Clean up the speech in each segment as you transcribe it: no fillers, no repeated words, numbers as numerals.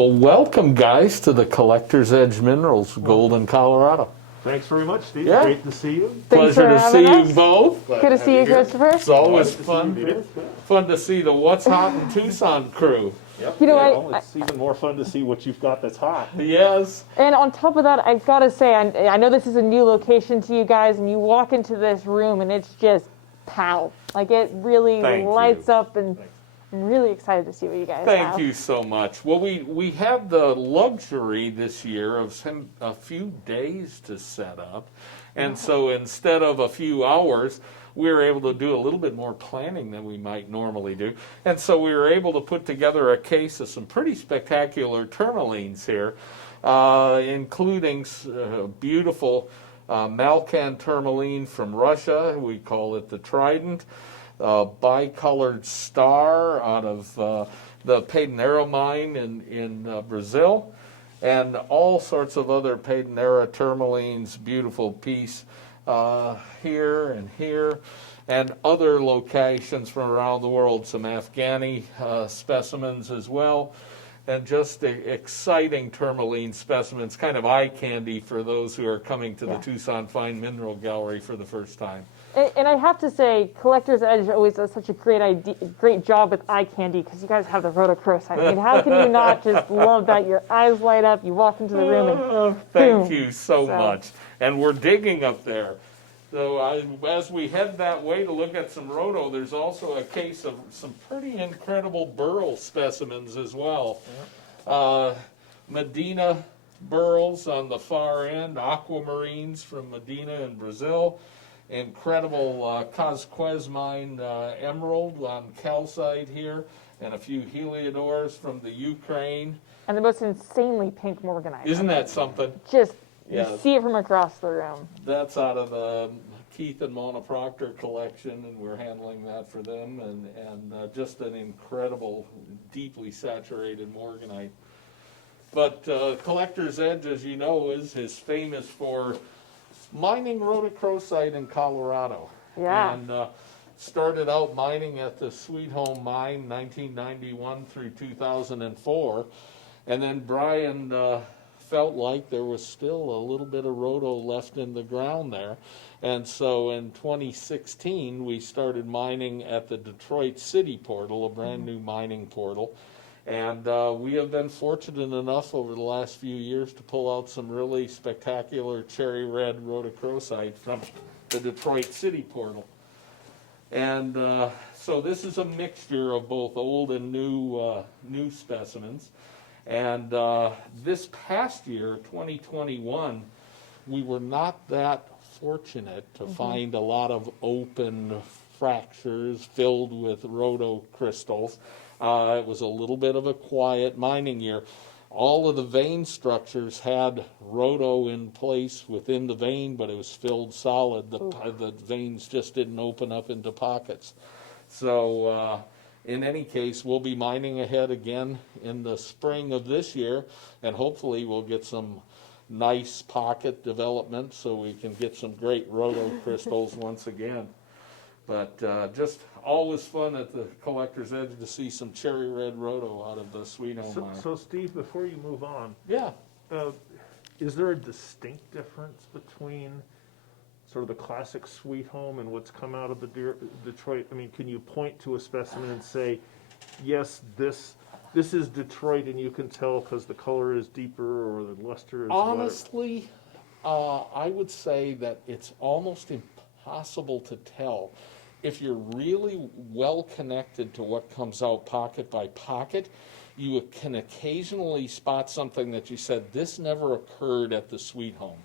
Well, welcome, guys, to the Collector's Edge Minerals, Golden, Colorado. Thanks very much, Steve. Yeah. Great to see you. Thanks Pleasure for to see having you us. both. Good to see you, Christopher. It's always Glad to see fun. you, Dave. Fun to see the What's Hot in Tucson crew. Yep. You know, Well, it's even more fun to see what you've got that's hot. Yes. And on top of that, I've got to say, I know this is a new location to you guys, and you walk into this room and it's just pow. Like it really Thank lights you. up, and I'm really excited to see what you guys have. Thank you so much. Well, we had the luxury this year of a few days to set up. And so instead of a few hours, we were able to do a little bit more planning than we might normally do. And so we were able to put together a case of some pretty spectacular tourmalines here, including beautiful Malcan tourmaline from Russia. We call it the Trident. Bicolored star out of the Pedernera mine in Brazil, and all sorts of other Pedernera tourmalines, beautiful piece here and here, and other locations from around the world, some Afghani specimens as well, and just exciting tourmaline specimens, kind of eye candy for those who are coming to the Tucson Fine Mineral Gallery for the first time. And I have to say, Collector's Edge always does such a great job with eye candy, because you guys have the rhodochrosite. I mean, how can you not just love that? Your eyes light up, you walk into the room and Thank boom. you so much. And we're digging up there. So as we head that way to look at some rhodo, there's also a case of some pretty incredible burl specimens as well. Medina burls on the far end, aquamarines from Medina in Brazil. Incredible Cosquez emerald on calcite here, and a few heliodors from the Ukraine. And the most insanely pink morganite. Isn't that something? Just, Yeah. you see it from across the room. That's out of the Keith and Mona Proctor collection, and we're handling that for them, and just an incredible, deeply saturated morganite. But Collector's Edge, as you know, is famous for mining rhodochrosite in Colorado. Yeah. And started out mining at the Sweet Home Mine 1991 through 2004. And then Brian felt like there was still a little bit of rhodo left in the ground there. And so in 2016, we started mining at the Detroit City Portal, a brand new mining portal. And we have been fortunate enough over the last few years to pull out some really spectacular cherry red rhodochrosite from the Detroit City Portal. And so this is a mixture of both old and new specimens. And this past year, 2021, we were not that fortunate to find a lot of open fractures filled with rhodo crystals. It was a little bit of a quiet mining year. All of the vein structures had rhodo in place within the vein, but it was filled solid. The veins just didn't open up into pockets. So in any case, we'll be mining ahead again in the spring of this year, and hopefully we'll get some nice pocket development so we can get some great rhodo crystals once again. But just always fun at the Collector's Edge to see some cherry red rhodo out of the Sweet Home mine. So, Steve, before you move on, Yeah. is there a distinct difference between sort of the classic Sweet Home and what's come out of the Detroit? I mean, can you point to a specimen and say, yes, this is Detroit, and you can tell because the color is deeper or the luster is Honestly, I would say that it's almost impossible to tell. If you're really well connected to what comes out pocket by pocket, you can occasionally spot something that you said, this never occurred at the Sweet Home.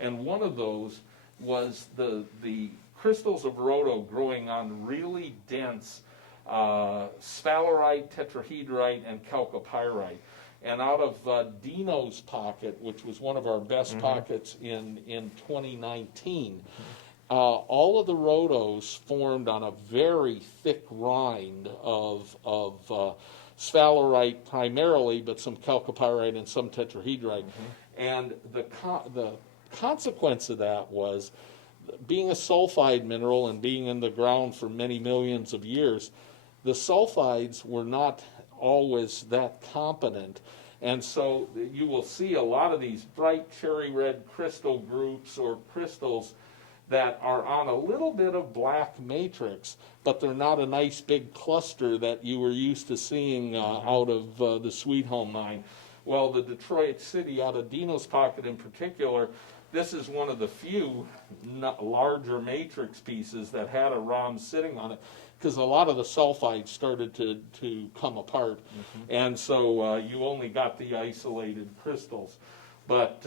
And one of those was the crystals of rhodo growing on really dense sphalerite, tetrahedrite, and chalcopyrite. And out of Dino's pocket, which was one of our best pockets in 2019, all of the rhodos formed on a very thick rind of sphalerite primarily, but some chalcopyrite and some tetrahedrite. And the consequence of that was, being a sulfide mineral and being in the ground for many millions of years, the sulfides were not always that competent And so you will see a lot of these bright cherry red crystal groups or crystals that are on a little bit of black matrix, but they're not a nice big cluster that you were used to seeing out of the Sweet Home mine. Well, the Detroit City, out of Dino's Pocket in particular, this is one of the few larger matrix pieces that had a ROM sitting on it, because a lot of the sulfides started to come apart. And so you only got the isolated crystals. But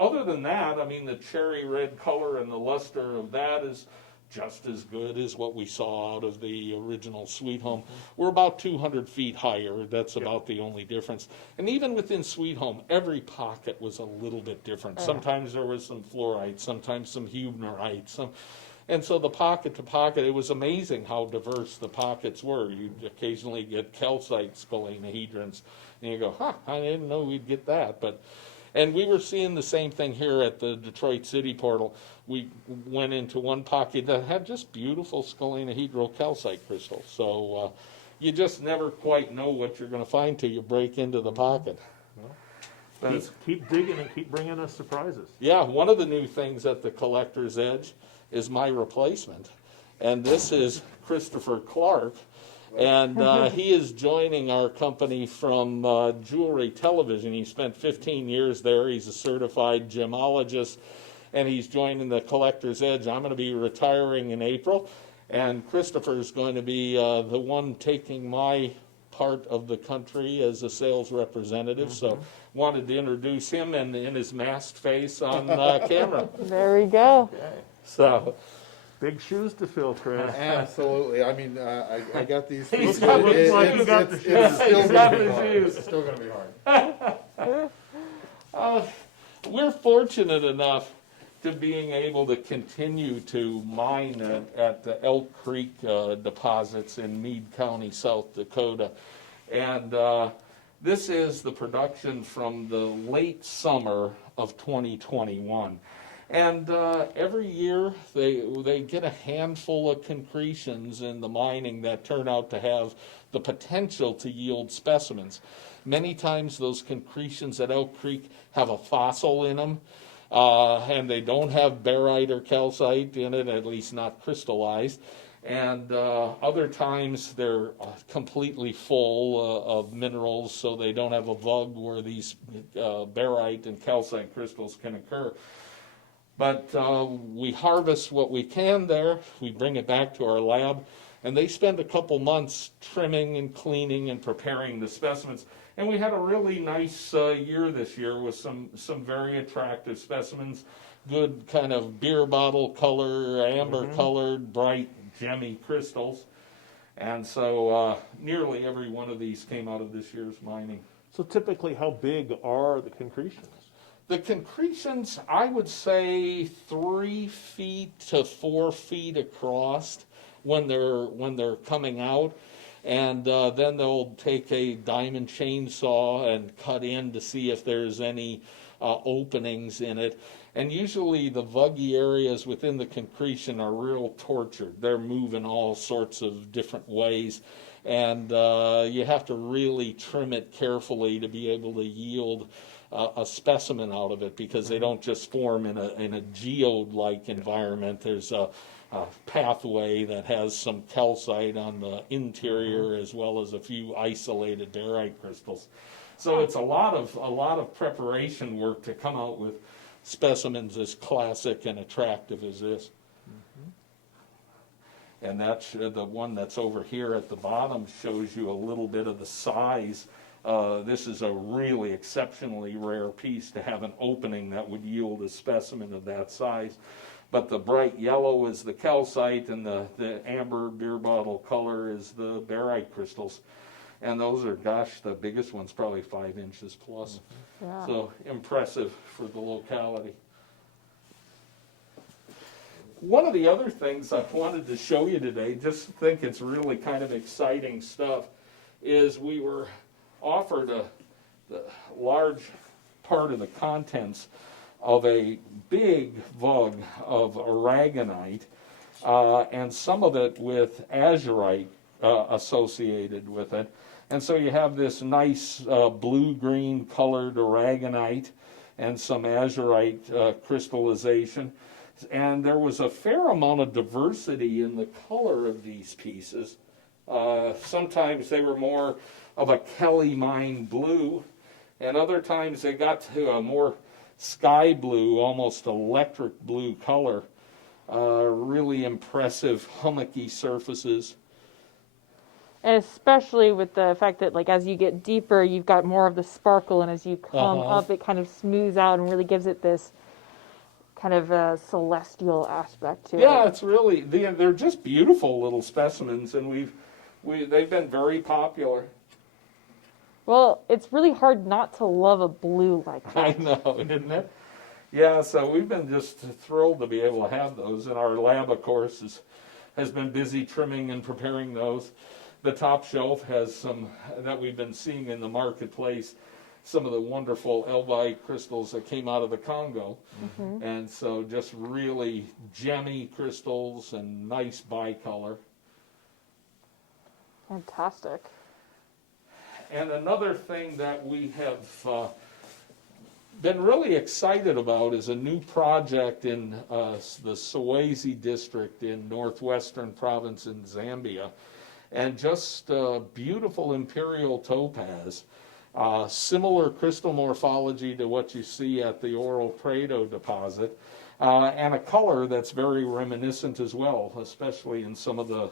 other than that, I mean, the cherry red color and the luster of that is just as good as what we saw out of the original Sweet Home. We're about 200 feet higher. That's about the only difference. And even within Sweet Home, every pocket was a little bit different. Sometimes there was some fluorite, sometimes some Huebnerite, and so the pocket to pocket, it was amazing how diverse the pockets were. You'd occasionally get calcite scalenahedrons, and you go, I didn't know we'd get that. And we were seeing the same thing here at the Detroit City portal. We went into one pocket that had just beautiful scalenahedral calcite crystals. So you just never quite know what you're going to find till you break into the pocket. Keep digging and keep bringing us surprises. Yeah, one of the new things at the Collector's Edge is my replacement. And this is Christopher Clark. And he is joining our company from Jewelry Television. He spent 15 years there. He's a certified gemologist, and he's joining the Collector's Edge. I'm going to be retiring in April, and Christopher's going to be the one taking my part of the country as a sales representative. So wanted to introduce him and in his masked face on camera. There we go. So. Big shoes to fill, Chris. Absolutely. I mean, I got these. He's feet, but looks like he got the shoes. It's He's got the hard. shoes. It's still going to be hard. We're fortunate enough to being able to continue to mine at the Elk Creek deposits in Meade County, South Dakota. And this is the production from the late summer of 2021. And every year they get a handful of concretions in the mining that turn out to have the potential to yield specimens. Many times those concretions at Elk Creek have a fossil in them, and they don't have barite or calcite in it, at least not crystallized. And other times they're completely full of minerals, so they don't have a vug where these barite and calcite crystals can occur. But we harvest what we can there, we bring it back to our lab, and they spend a couple months trimming and cleaning and preparing the specimens. And we had a really nice year this year with some very attractive specimens, good kind of beer bottle color, amber colored, bright, gemmy crystals. And so nearly every one of these came out of this year's mining. So typically, how big are the concretions? The concretions, I would say 3 feet to 4 feet across when they're coming out, and then they'll take a diamond chainsaw and cut in to see if there's any openings in it. And usually the vuggy areas within the concretion are real tortured. They're moving all sorts of different ways, and you have to really trim it carefully to be able to yield a specimen out of it, because they don't just form in a geode-like environment. There's a pathway that has some calcite on the interior, as well as a few isolated barite crystals. So it's a lot of preparation work to come out with specimens as classic and attractive as this. And that's the one that's over here at the bottom shows you a little bit of the size. This is a really exceptionally rare piece to have an opening that would yield a specimen of that size. But the bright yellow is the calcite, and the amber beer bottle color is the barite crystals. And those are, gosh, the biggest one's probably 5 inches plus. Yeah. So impressive for the locality. One of the other things I wanted to show you today, just think it's really kind of exciting stuff, is we were offered the large part of the contents of a big vug of aragonite, and some of it with azurite associated with it. And so you have this nice blue-green colored aragonite and some azurite crystallization. And there was a fair amount of diversity in the color of these pieces. Sometimes they were more of a Kelly mine blue, and other times they got to a more sky blue, almost electric blue color. Really impressive hummocky surfaces. And especially with the fact that, like, as you get deeper, you've got more of the sparkle, and as you come up, it kind of smooths out and really gives it this kind of a celestial aspect to it. Yeah, it's really, they're just beautiful little specimens, and they've been very popular. Well, it's really hard not to love a blue like that. I know, isn't it? Yeah, so we've been just thrilled to be able to have those, and our lab, of course, has been busy trimming and preparing those. The top shelf has some that we've been seeing in the marketplace, some of the wonderful Elvi crystals that came out of the Congo. And so just really gemmy crystals and nice bicolor. Fantastic. And another thing that we have been really excited about is a new project in the Solwezi district in northwestern province in Zambia. And just beautiful imperial topaz. Similar crystal morphology to what you see at the Oro Prado deposit. And a color that's very reminiscent as well, especially in some of the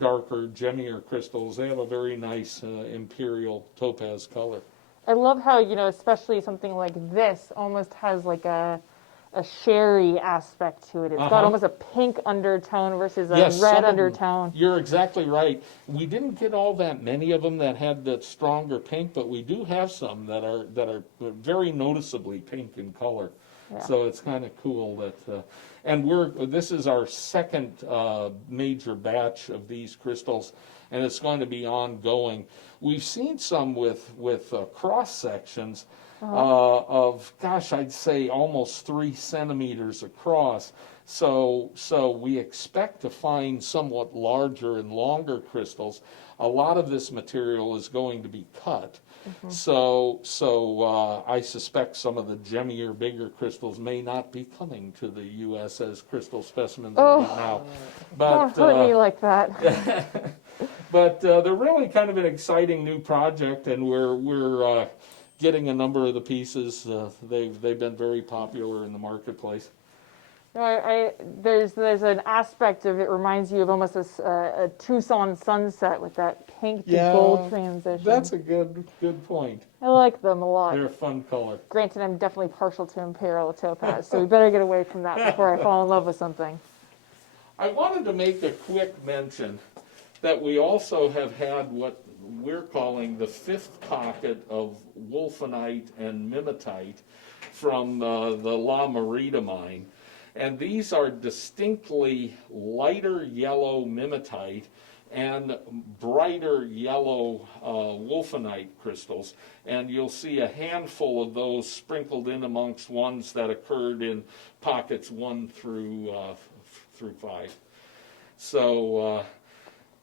darker, gemmier crystals. They have a very nice imperial topaz color. I love how, especially something like this almost has like a sherry aspect to it. It's got almost a pink undertone versus a red undertone. You're exactly right. We didn't get all that many of them that had that stronger pink, but we do have some that are very noticeably pink in color. Yeah. So it's kind of cool that, and this is our second major batch of these crystals, and it's going to be ongoing. We've seen some with cross sections of, gosh, I'd say almost 3 centimeters across. So we expect to find somewhat larger and longer crystals. A lot of this material is going to be cut. So I suspect some of the gemmier, bigger crystals may not be coming to the U.S. as crystal specimens right now. But, Don't hurt me like that. But they're really kind of an exciting new project, and we're getting a number of the pieces. They've been very popular in the marketplace. There's an aspect of it reminds you of almost a Tucson sunset with that pink to gold transition. That's a good point. I like them a lot. They're a fun color. Granted, I'm definitely partial to imperial topaz, so we better get away from that before I fall in love with something. I wanted to make a quick mention that we also have had what we're calling the 5th pocket of wolfenite and mimetite from the La Morita mine. And these are distinctly lighter yellow mimetite and brighter yellow wolfenite crystals. And you'll see a handful of those sprinkled in amongst ones that occurred in pockets 1 through 5. So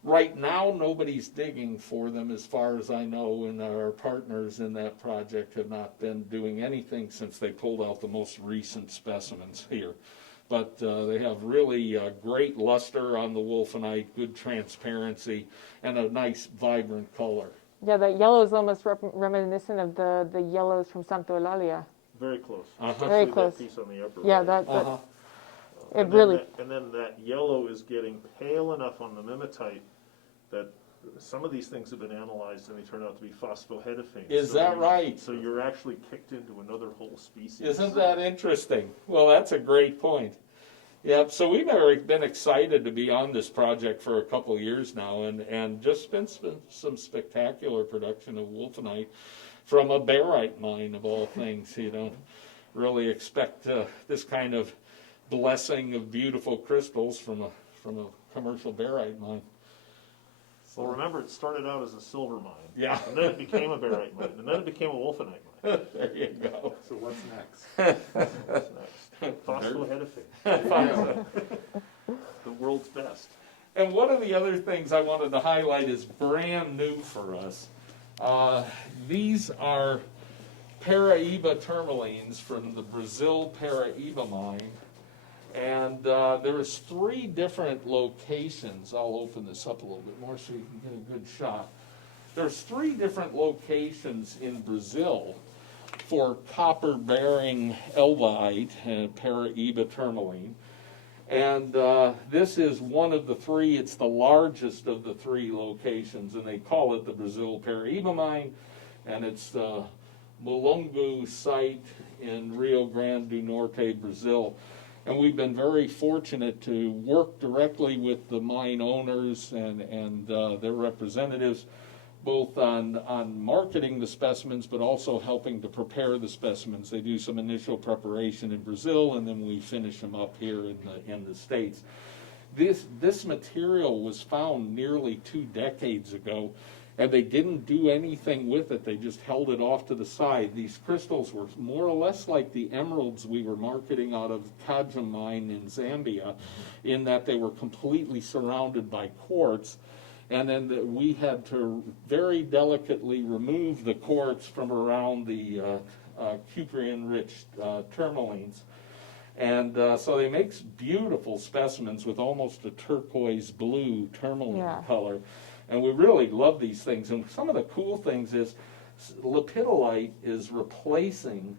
right now, nobody's digging for them as far as I know, and our partners in that project have not been doing anything since they pulled out the most recent specimens here. But they have really great luster on the wolfenite, good transparency, and a nice vibrant color. Yeah, that yellow is almost reminiscent of the yellows from Santo Eulalia. Very close. Very close. That piece on the upper Yeah, right. that And really. then that yellow is getting pale enough on the mimetite that some of these things have been analyzed and they turn out to be phosphohedaphane. Is that right? So you're actually kicked into another whole species. Isn't that interesting? Well, that's a great point. Yep, so we've been excited to be on this project for a couple of years now, and just been some spectacular production of wolfenite from a barite mine, of all things. You don't really expect this kind of blessing of beautiful crystals from a commercial barite mine. Well, remember, it started out as a silver mine. Yeah. And then it became a barite mine. And then it became a wolfenite mine. There you go. So what's next? What's next? Phosphohedaphane. The world's best. And one of the other things I wanted to highlight is brand new for us. These are Paraiba Tourmalines from the Brazil Paraiba mine. And there's 3 different locations. I'll open this up a little bit more so you can get a good shot. There's 3 different locations in Brazil for copper-bearing elbaite, Paraiba tourmaline. And this is one of the 3. It's the largest of the 3 locations, and they call it the Brazil Paraiba mine. And it's the Mulungu site in Rio Grande do Norte, Brazil. And we've been very fortunate to work directly with the mine owners and their representatives, both on marketing the specimens, but also helping to prepare the specimens. They do some initial preparation in Brazil, and then we finish them up here in the States. This material was found nearly 2 decades ago, and they didn't do anything with it. They just held it off to the side. These crystals were more or less like the emeralds we were marketing out of Kajam mine in Zambia, in that they were completely surrounded by quartz. And then we had to very delicately remove the quartz from around the cuprian-rich tourmalines. And so they make beautiful specimens with almost a turquoise blue tourmaline color. And we really love these things. And some of the cool things is lepidolite is replacing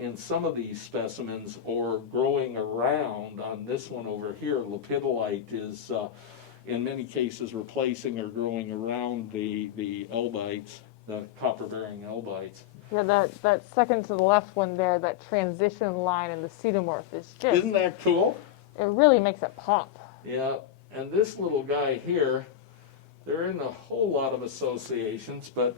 in some of these specimens or growing around. On this one over here, lepidolite is in many cases replacing or growing around the elbites, the copper-bearing elbites. Yeah, that second to the left one there, that transition line in the pseudomorph is just... Isn't that cool? It really makes it pop. Yeah, and this little guy here, they're in a whole lot of associations, but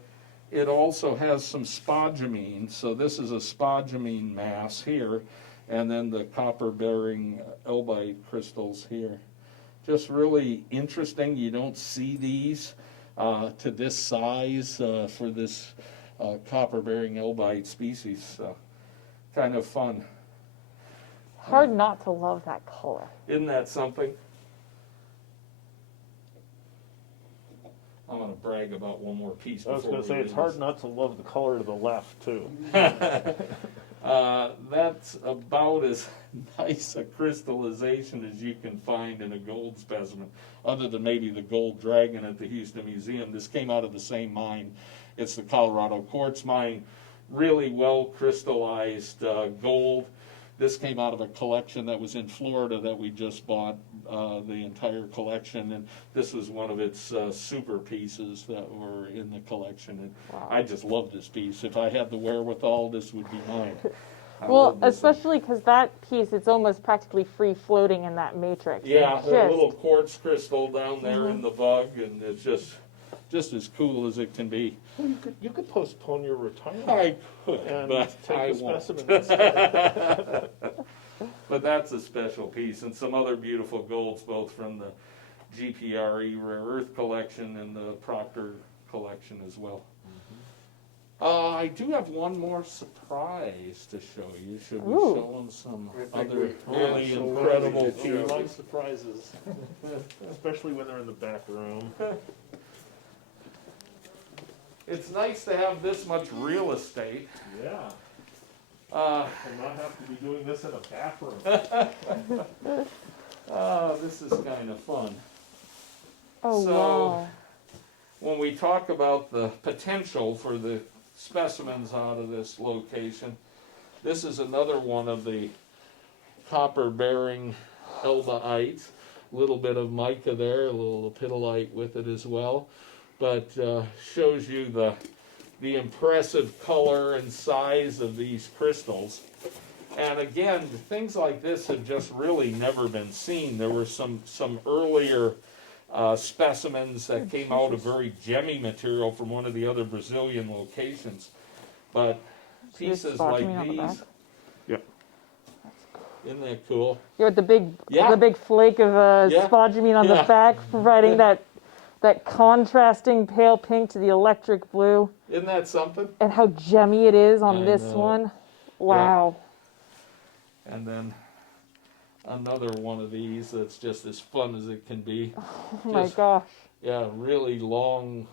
it also has some spodumene. So this is a spodumene mass here, and then the copper-bearing elbite crystals here. Just really interesting. You don't see these to this size for this copper-bearing elbite species. So kind of fun. Hard not to love that color. Isn't that something? I'm going to brag about one more piece. I was going to say, it's hard not to love the color to the left, too. That's about as nice a crystallization as you can find in a gold specimen, other than maybe the gold dragon at the Houston Museum. This came out of the same mine. It's the Colorado Quartz mine. Really well crystallized gold. This came out of a collection that was in Florida that we just bought, the entire collection, and this was one of its super pieces that were in the collection. And Wow. I just love this piece. If I had the wherewithal, this would be mine. Well, especially because that piece, it's almost practically free floating in that matrix. Yeah, It's a little quartz crystal down there in the bug, and it's just as cool as it can be. Well, you could postpone your retirement I could, and but take I a won't. specimen instead. But that's a special piece, and some other beautiful golds, both from the GPRE Rare Earth collection and the Proctor collection as well. I do have one more surprise to show you. Should we Ooh. show them some I think other we really absolutely incredible do. We pieces? like surprises, especially when they're in the back room. It's nice to have this much real estate. Yeah. Uh, And not have to be doing this in a bathroom. this is kind of fun. Oh, So- wow. When we talk about the potential for the specimens out of this location, this is another one of the copper-bearing elbaites. A little bit of mica there, a little lepidolite with it as well, but shows you the impressive color and size of these crystals. And again, things like this have just really never been seen. There were some earlier specimens that came out of very gemmy material from one of the other Brazilian locations, but pieces like spodumene on the back? these, Yep. isn't that cool? You're with the big flake of Yeah. spodumene on the Yeah. back, providing that contrasting pale pink to the electric blue, Isn't that something? and how gemmy it is on I this know. one. Wow. And then another one of these that's just as fun as it can be. Oh my Just- gosh. Yeah, really long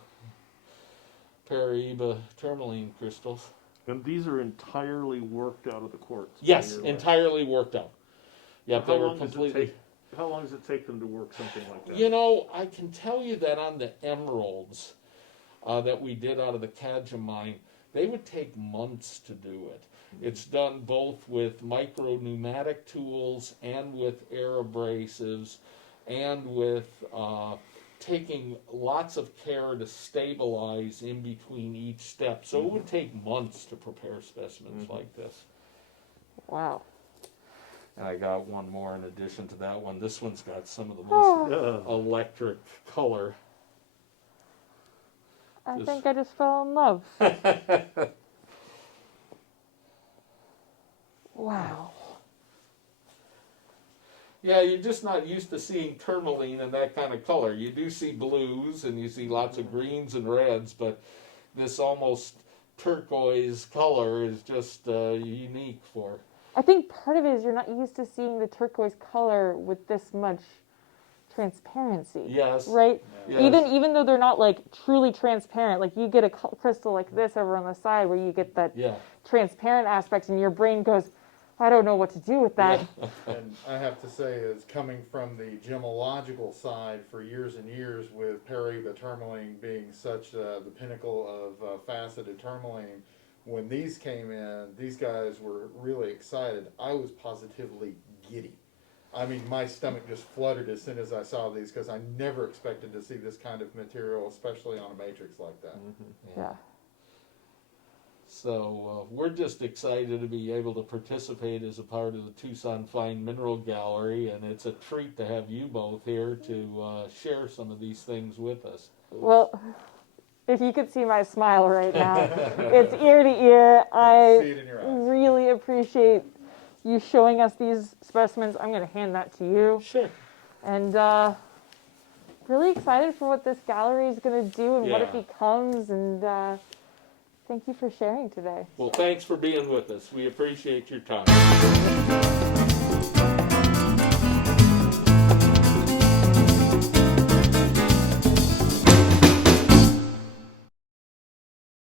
Paraiba tourmaline crystals. And these are entirely worked out of the quartz? Yes, by your lab? entirely worked out. Yep, How they were long does it completely. take- How long does it take them to work something like that? You know, I can tell you that on the emeralds that we did out of the Cadja mine, they would take months to do it. It's done both with micro pneumatic tools and with air abrasives and with taking lots of care to stabilize in between each step. So it would take months to prepare specimens like this. Wow. And I got one more in addition to that one. This one's got some of the most electric color. I Just- think I just fell in love. Wow. Yeah, you're just not used to seeing tourmaline in that kind of color. You do see blues and you see lots of greens and reds, but this almost turquoise color is just unique for. I think part of it is you're not used to seeing the turquoise color with this much transparency. Yes. Right? Yes. Even though they're not like truly transparent, like you get a crystal like this over on the side where you get that Yeah. transparent aspect and your brain goes, I don't know what to do with that. And I have to say, is coming from the gemological side for years and years, with Paraiba tourmaline being such the pinnacle of faceted tourmaline, when these came in, these guys were really excited. I was positively giddy. I mean, my stomach just fluttered as soon as I saw these, because I never expected to see this kind of material, especially on a matrix like that. Yeah. So we're just excited to be able to participate as a part of the Tucson Fine Mineral Gallery, and it's a treat to have you both here to share some of these things with us. Well, if you could see my smile right now, it's ear to ear. See I it in your eyes. really appreciate you showing us these specimens. I'm going to hand that to you. Sure. And really excited for what this gallery is going to do and what it Yeah. becomes. And thank you for sharing today. Well, thanks for being with us. We appreciate your time.